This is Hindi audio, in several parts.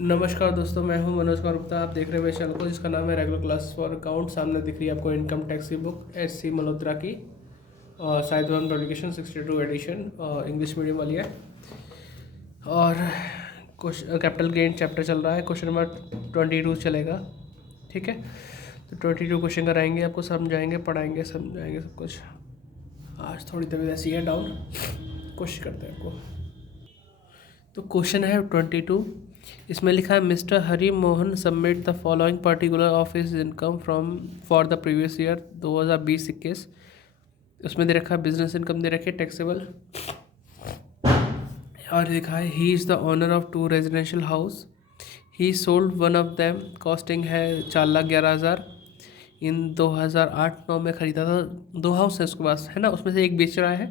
नमस्कार दोस्तों, मैं हूं मनोज कुमार गुप्ता। आप देख रहे हैं मेरे चैनल को जिसका नाम है रेगुलर क्लास फॉर अकाउंट। सामने दिख रही है आपको इनकम टैक्स की बुक एस.सी. मल्होत्रा की, और साहित्यवन पब्लिकेशन 62 एडिशन, इंग्लिश मीडियम वाली है। और कैपिटल गेन चैप्टर चल रहा है, क्वेश्चन नंबर 22 चलेगा। ठीक है, तो 22 क्वेश्चन कराएंगे आपको, समझाएंगे, पढ़ाएंगे, समझाएंगे सब कुछ। आज थोड़ी तबीयत ऐसी है डाउन, कोशिश करते हैं आपको। तो क्वेश्चन है 22। इसमें लिखा है mister Hari Mohan submit the following particular of his income from for the previous year 2020-21। उसमें दे रखा है बिजनेस इनकम, दे रखी है टैक्सेबल, और लिखा है he is the owner of 2 residential house. He sold one of them, costing है 4,11,000। इन 2008-9 में ख़रीदा था। 2 हाउस है उसके पास, है ना, उसमें से एक बेच रहा है।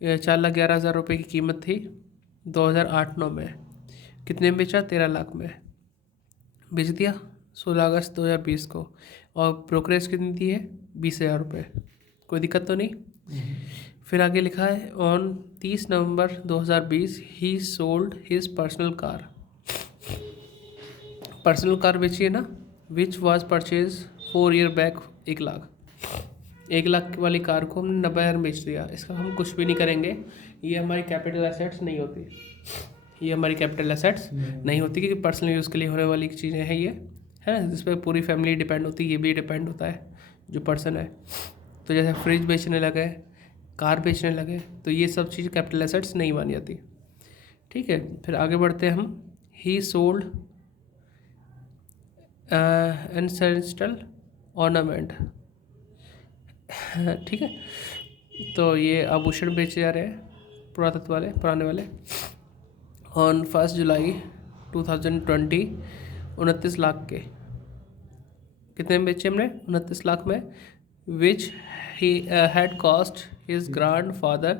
4,11,000 रुपये की कीमत थी 2008-9 में। कितने में बेचा? 13 लाख में बेच दिया 16 अगस्त 2020 को। और ब्रोकरेज कितनी दी है? 20,000 रुपये। कोई दिक्कत तो नहीं। फिर आगे लिखा है on 30 November 2020 he sold his personal car. Personal car बेची है ना, which was purchase 4 year back. 1 lakh, 1 lakh वाली कार को हमने 90,000 में बेच दिया। इसका हम कुछ भी नहीं करेंगे, ये हमारी कैपिटल एसेट्स नहीं होती। ये हमारी कैपिटल एसेट्स नहीं होती, क्योंकि पर्सनल यूज़ के लिए होने वाली चीज़ें हैं ये, है ना, जिस पर पूरी फैमिली डिपेंड होती है। ये भी डिपेंड होता है जो पर्सन है। तो जैसे फ्रिज बेचने लगे, कार बेचने लगे, तो ये सब चीज़ कैपिटल एसेट्स नहीं मानी जाती। ठीक है, फिर आगे बढ़ते हैं हम। ही सोल्ड एंसेस्ट्रल ऑर्नामेंट। ठीक है, तो ये आभूषण बेचे जा रहे हैं पुरातत्व वाले, पुराने वाले। ऑन 1 जुलाई 2020 29 लाख के। कितने में बेचे हमने? 29 लाख में। Which he had cost his grandfather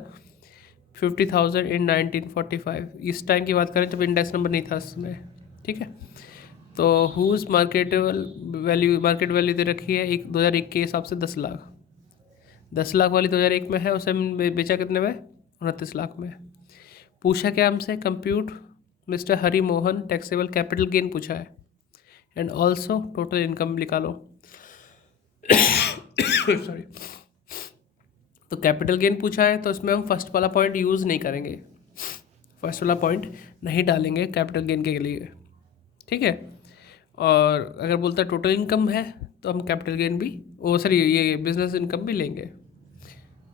50,000 in 1945। इस टाइम की बात करें जब इंडेक्स नंबर नहीं था इसमें। ठीक है, तो हुज मार्केट वैल्यू दे रखी है 2001 के हिसाब से 10 लाख। 10 लाख वाली 2001 में है, उसे हमने बेचा कितने में? 29 लाख में। पूछा क्या हमसे? Compute mister Hari Mohan taxable capital gain पूछा है, एंड ऑल्सो टोटल इनकम निकालो। सॉरी। तो कैपिटल गेन पूछा है, तो इसमें हम फर्स्ट वाला पॉइंट यूज़ नहीं करेंगे, फर्स्ट वाला पॉइंट नहीं डालेंगे कैपिटल गेन के लिए। ठीक है, और अगर बोलता है टोटल इनकम है, तो हम कैपिटल गेन भी, ये बिजनेस इनकम भी लेंगे।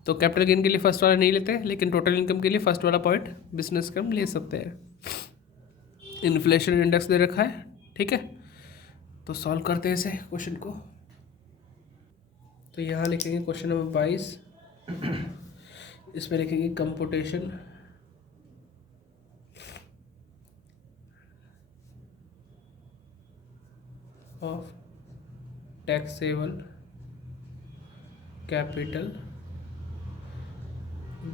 तो कैपिटल गेन के लिए फर्स्ट वाला नहीं लेते, लेकिन टोटल इनकम के लिए फर्स्ट वाला पॉइंट बिजनेस इनकम ले सकते हैं। इन्फ्लेशन इंडेक्स दे रखा है। ठीक है, तो सॉल्व करते हैं इसे क्वेश्चन को। तो यहाँ लिखेंगे क्वेश्चन नंबर 22। इसमें लिखेंगे computation of taxable capital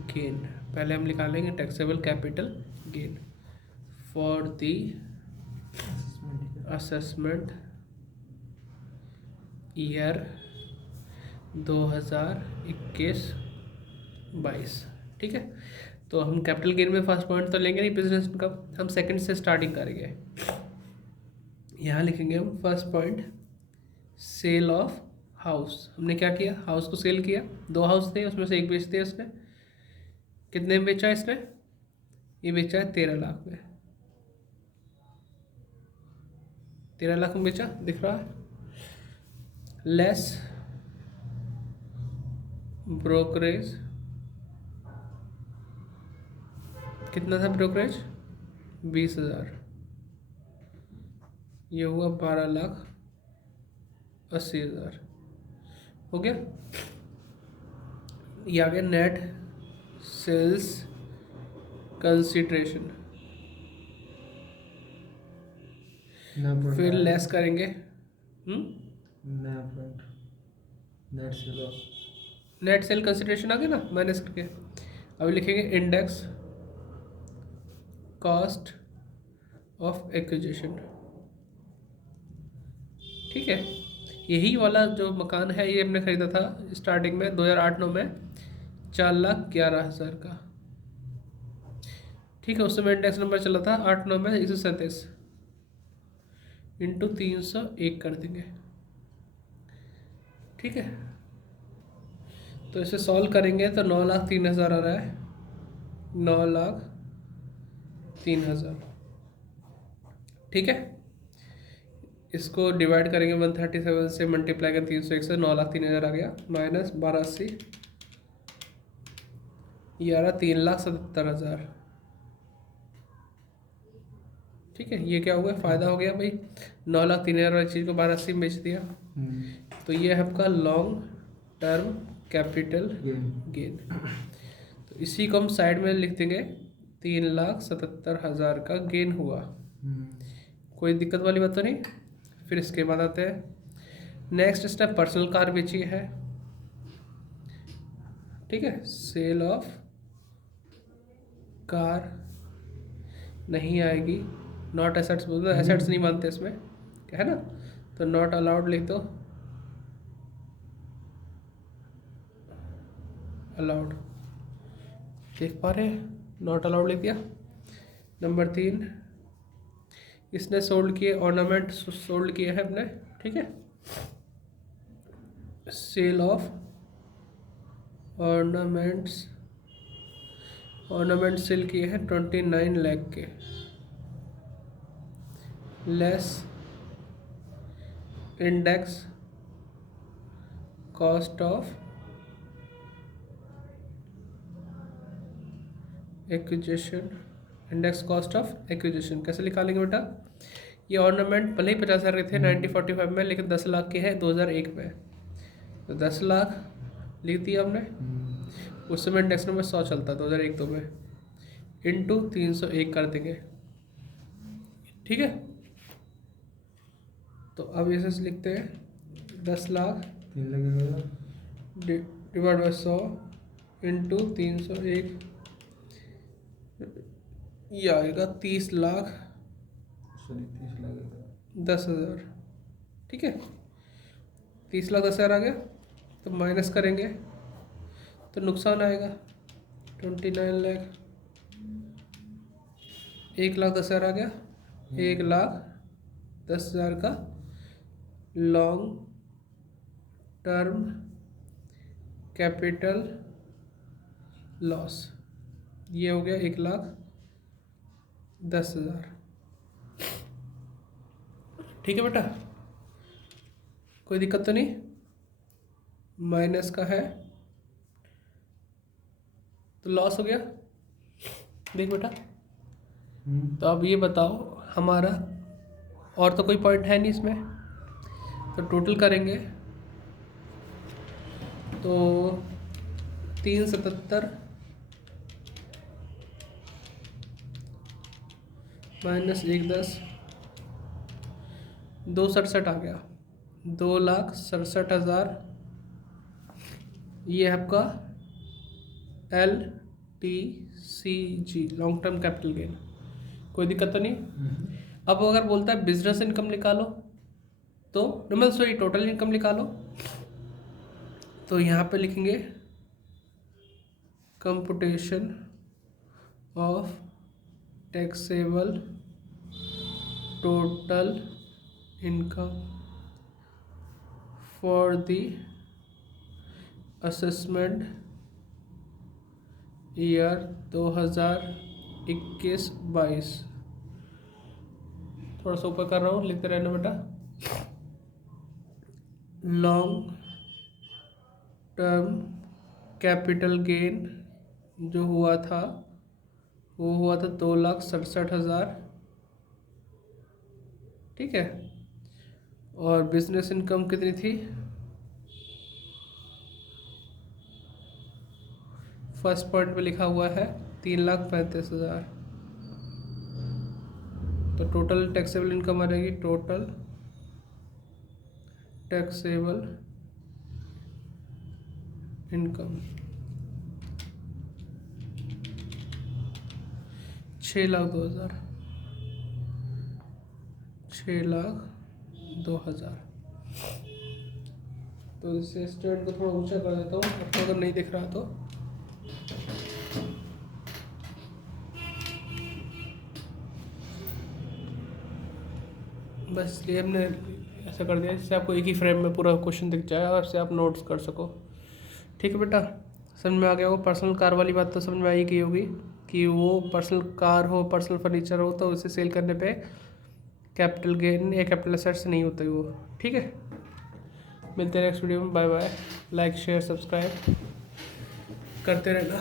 gain. पहले हम निकालेंगे taxable capital gain for the assessment year 2021-22। ठीक है, तो हम कैपिटल गेन में फर्स्ट पॉइंट तो लेंगे नहीं बिजनेस इनकम, हम सेकंड से स्टार्टिंग करेंगे। यहाँ लिखेंगे हम first point sale of house. हमने क्या किया? हाउस को सेल किया। 2 हाउस थे, उसमें से एक बेच दिया उसने। कितने में बेचा इसने? ये बेचा है 13 लाख में। 13 लाख में बेचा, दिख रहा है। लेस ब्रोकरेज, कितना था ब्रोकरेज? 20,000। ये हुआ 12,80,000 हो गया। ये आ गया नेट सेल्स कंसिडरेशन। फिर लेस करेंगे नेट सेल कंसिडरेशन आ गया ना, माइनस करके। अभी लिखेंगे इंडेक्स कॉस्ट ऑफ एक्विजिशन। ठीक है, यही वाला जो मकान है ये हमने ख़रीदा था स्टार्टिंग में 2008-9 में 4,11,000 का। ठीक है, उस समय इंडेक्स नंबर चला था 8-9 में 137। इंटू 301 कर देंगे। ठीक है, तो इसे सॉल्व करेंगे तो 9,03,000 आ रहा है, 9,03,000। ठीक है, इसको डिवाइड करेंगे 137 से, मल्टीप्लाई करें 301 से, 9,03,000 आ गया, माइनस 1280, ये आ रहा 3,77,000। ठीक है, ये क्या हो गया, फ़ायदा हो गया भाई, 9,03,000 वाली चीज़ को 1280 में बेच दिया। तो ये है आपका लॉन्ग टर्म कैपिटल गेन। तो इसी को हम साइड में लिख देंगे, 3,77,000 का गेन हुआ। कोई दिक्कत वाली बात तो नहीं। फिर इसके बाद आते हैं नेक्स्ट स्टेप, पर्सनल कार बेची है। ठीक है, सेल ऑफ कार नहीं आएगी, नॉट एसेट्स बोल दो, एसेट्स नहीं मानते इसमें, क्या है ना, तो नॉट अलाउड लिख दो, अलाउड, देख पा रहे हैं, नॉट अलाउड लिख दिया। नंबर 3, इसने सोल्ड किए, ऑर्नामेंट सोल्ड किए हैं अपने। ठीक है, sale of ornaments, ornament sale किए हैं 29 लाख के, less index cost of acquisition, index cost of acquisition कैसे निकालेंगे बेटा, ये ऑर्नामेंट भले ही 50,000 के थे 1945 में, लेकिन 10 लाख के हैं 2001 में, तो 10 लाख लिख दिया हमने। उस समय इंडेक्स नंबर 100 चलता 2001-2 में, इंटू 301 कर देंगे। ठीक है, तो अब इसे लिखते हैं 10 लाख डिवाइड बाई 100 इंटू 301, ये आएगा 30,10,000। ठीक है, 30,10,000 आ गया, तो माइनस करेंगे तो नुकसान आएगा 29 लाख, 1,10,000 आ गया, 1,10,000 का लॉन्ग टर्म कैपिटल लॉस, ये हो गया 1,10,000। ठीक है बेटा, कोई दिक्कत तो नहीं, माइनस का है तो लॉस हो गया। देख बेटा, तो अब ये बताओ हमारा, और तो कोई पॉइंट है नहीं इसमें, तो टोटल करेंगे तो 377 माइनस 110, 267 आ गया, 2,67,000। ये आपका LTCG, long term capital gain, कोई दिक्कत तो नहीं। अब अगर बोलता है बिजनेस इनकम निकालो, तो नॉर्मल सॉरी टोटल इनकम निकालो, तो यहाँ पे लिखेंगे computation of taxable total income for the assessment year 2021-22। थोड़ा सा ऊपर कर रहा हूँ, लिखते रहना बेटा। लॉन्ग टर्म कैपिटल गेन जो हुआ था वो हुआ था 2,67,000। ठीक है, और बिजनेस इनकम कितनी थी, फर्स्ट पॉइंट पे लिखा हुआ है 3,35,000। तो टोटल टैक्सेबल इनकम आ जाएगी, टोटल टैक्सेबल इनकम 6,02,000, 6,02,000। तो इसे स्टैंड को थोड़ा ऊंचा कर देता हूँ, आपको अगर नहीं दिख रहा तो। बस इसलिए हमने ऐसा कर दिया जिससे आपको एक ही फ्रेम में पूरा क्वेश्चन दिख जाए और उससे आप नोट्स कर सको। ठीक है बेटा, समझ में आ गया होगा। पर्सनल कार वाली बात तो समझ में आई गई होगी कि वो पर्सनल कार हो, पर्सनल फर्नीचर हो, तो उसे सेल करने पे कैपिटल गेन या कैपिटल असेट्स नहीं होते वो। ठीक है, मिलते हैं नेक्स्ट वीडियो में। Bye bye. Like share subscribe करते रहना।